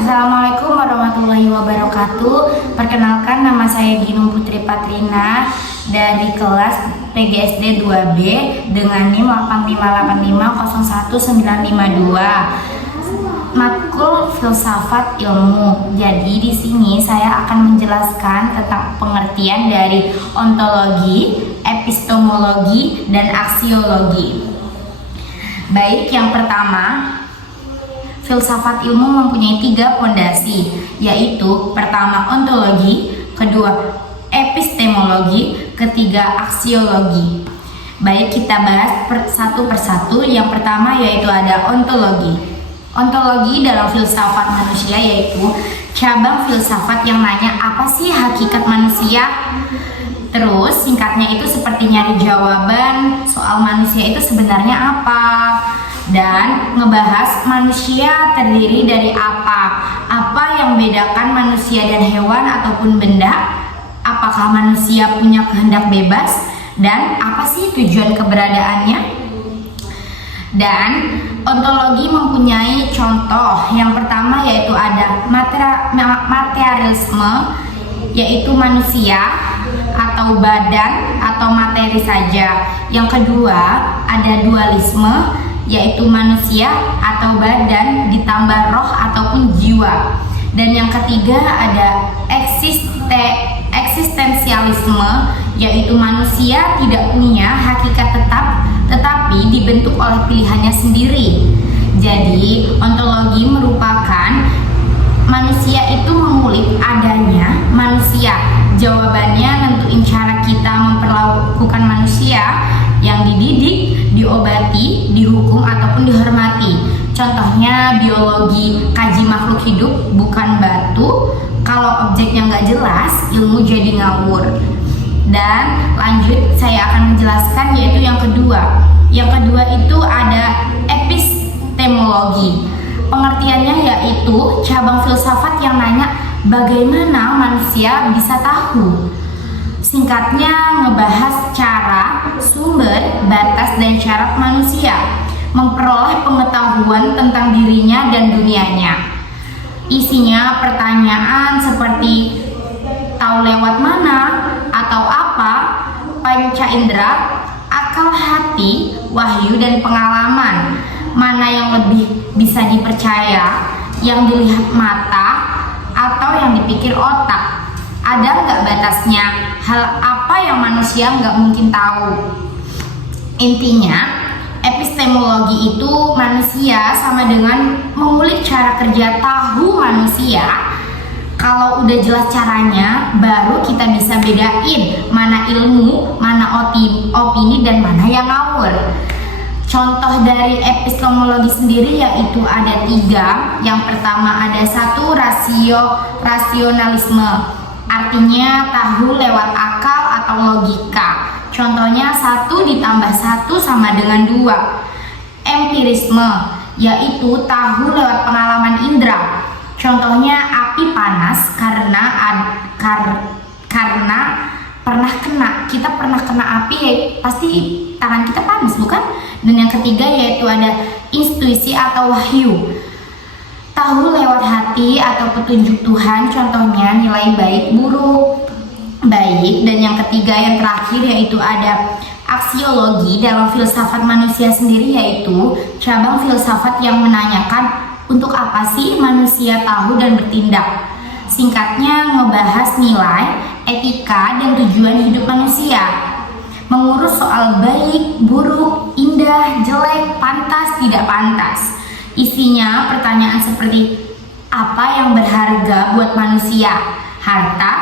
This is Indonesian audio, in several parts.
Assalamualaikum warahmatullahi wabarakatuh. Perkenalkan, nama saya Ginung Putri Patrina dari kelas PGSD 2B dengan NIM 858501952. Matkul Filsafat Ilmu. Jadi di sini saya akan menjelaskan tentang pengertian dari ontologi, epistemologi, dan aksiologi. Baik, yang pertama, filsafat ilmu mempunyai 3 fondasi, yaitu pertama ontologi, kedua epistemologi, ketiga aksiologi. Baik, kita bahas satu persatu. Yang pertama yaitu ada ontologi. Ontologi dalam filsafat manusia yaitu cabang filsafat yang nanya apa sih hakikat manusia. Terus singkatnya itu seperti nyari jawaban soal manusia itu sebenarnya apa, dan ngebahas manusia terdiri dari apa yang membedakan manusia dan hewan ataupun benda, apakah manusia punya kehendak bebas, dan apa sih tujuan keberadaannya. Dan ontologi mempunyai contoh. Yang pertama yaitu ada materialisme, yaitu manusia atau badan atau materi saja. Yang kedua ada dualisme, yaitu manusia atau badan ditambah roh ataupun jiwa. Dan yang ketiga ada eksistensialisme, yaitu manusia tidak punya hakikat tetap tetapi dibentuk oleh pilihannya sendiri. Jadi ontologi merupakan manusia itu mengulik adanya manusia. Jawabannya nentuin cara kita memperlakukan manusia yang dididik, diobati, dihukum ataupun dihormati. Contohnya biologi, kaji makhluk hidup bukan batu. Kalau objeknya nggak jelas, ilmu jadi ngawur. Dan lanjut saya akan menjelaskan yaitu yang kedua. Yang kedua itu ada epistemologi. Pengertiannya yaitu cabang filsafat yang nanya bagaimana manusia bisa tahu. Singkatnya ngebahas cara, sumber, batas, dan syarat manusia memperoleh pengetahuan tentang dirinya dan dunianya. Isinya pertanyaan seperti tahu lewat mana atau apa, panca indera, akal hati, wahyu, dan pengalaman. Mana yang lebih bisa dipercaya, yang dilihat mata atau yang dipikir otak? Ada nggak batasnya? Hal apa yang manusia nggak mungkin tahu? Intinya, epistemologi itu manusia sama dengan mengulik cara kerja tahu manusia. Kalau udah jelas caranya, baru kita bisa bedain mana ilmu, mana opini, dan mana yang ngawur. Contoh dari epistemologi sendiri yaitu ada 3. Yang pertama ada 1 rasionalisme, artinya tahu lewat akal atau logika. Contohnya 1 ditambah 1 sama dengan 2. Empirisme, yaitu tahu lewat pengalaman indera. Contohnya api panas karena pernah kena. Kita pernah kena api, ya pasti tangan kita panas, bukan? Dan yang ketiga yaitu ada intuisi atau wahyu, tahu lewat hati atau petunjuk Tuhan. Contohnya nilai baik, buruk, baik. Dan yang ketiga yang terakhir yaitu ada aksiologi. Dalam filsafat manusia sendiri yaitu cabang filsafat yang menanyakan untuk apa sih manusia tahu dan bertindak. Singkatnya ngebahas nilai, etika, dan tujuan hidup manusia. Mengurus soal baik, buruk, indah, jelek, pantas, tidak pantas. Isinya pertanyaan seperti apa yang berharga buat manusia? Harta,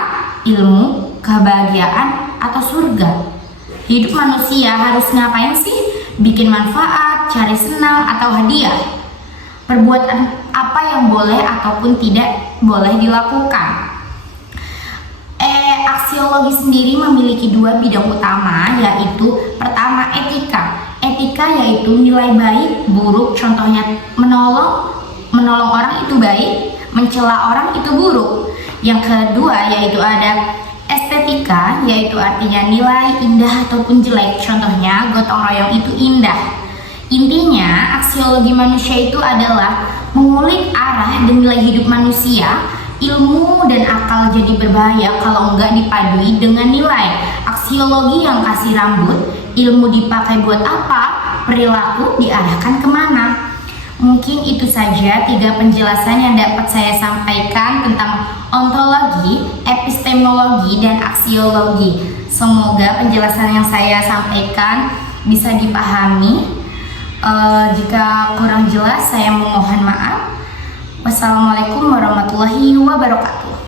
ilmu, kebahagiaan, atau surga? Hidup manusia harus ngapain sih? Bikin manfaat, cari senang, atau hadiah? Perbuatan apa yang boleh ataupun tidak boleh dilakukan? Aksiologi sendiri memiliki 2 bidang utama, yaitu pertama etika. Etika yaitu nilai baik, buruk. Contohnya menolong orang itu baik, mencela orang itu buruk. Yang kedua yaitu ada estetika, yaitu artinya nilai indah ataupun jelek. Contohnya gotong royong itu indah. Intinya aksiologi manusia itu adalah mengulik arah dan nilai hidup manusia, ilmu dan akal jadi berbahaya kalau enggak dipadui dengan nilai. Aksiologi yang kasih rambut, ilmu dipakai buat apa, perilaku diarahkan kemana. Mungkin itu saja 3 penjelasan yang dapat saya sampaikan tentang ontologi, epistemologi, dan aksiologi. Semoga penjelasan yang saya sampaikan bisa dipahami. Jika kurang jelas, saya memohon maaf. Wassalamualaikum warahmatullahi wabarakatuh.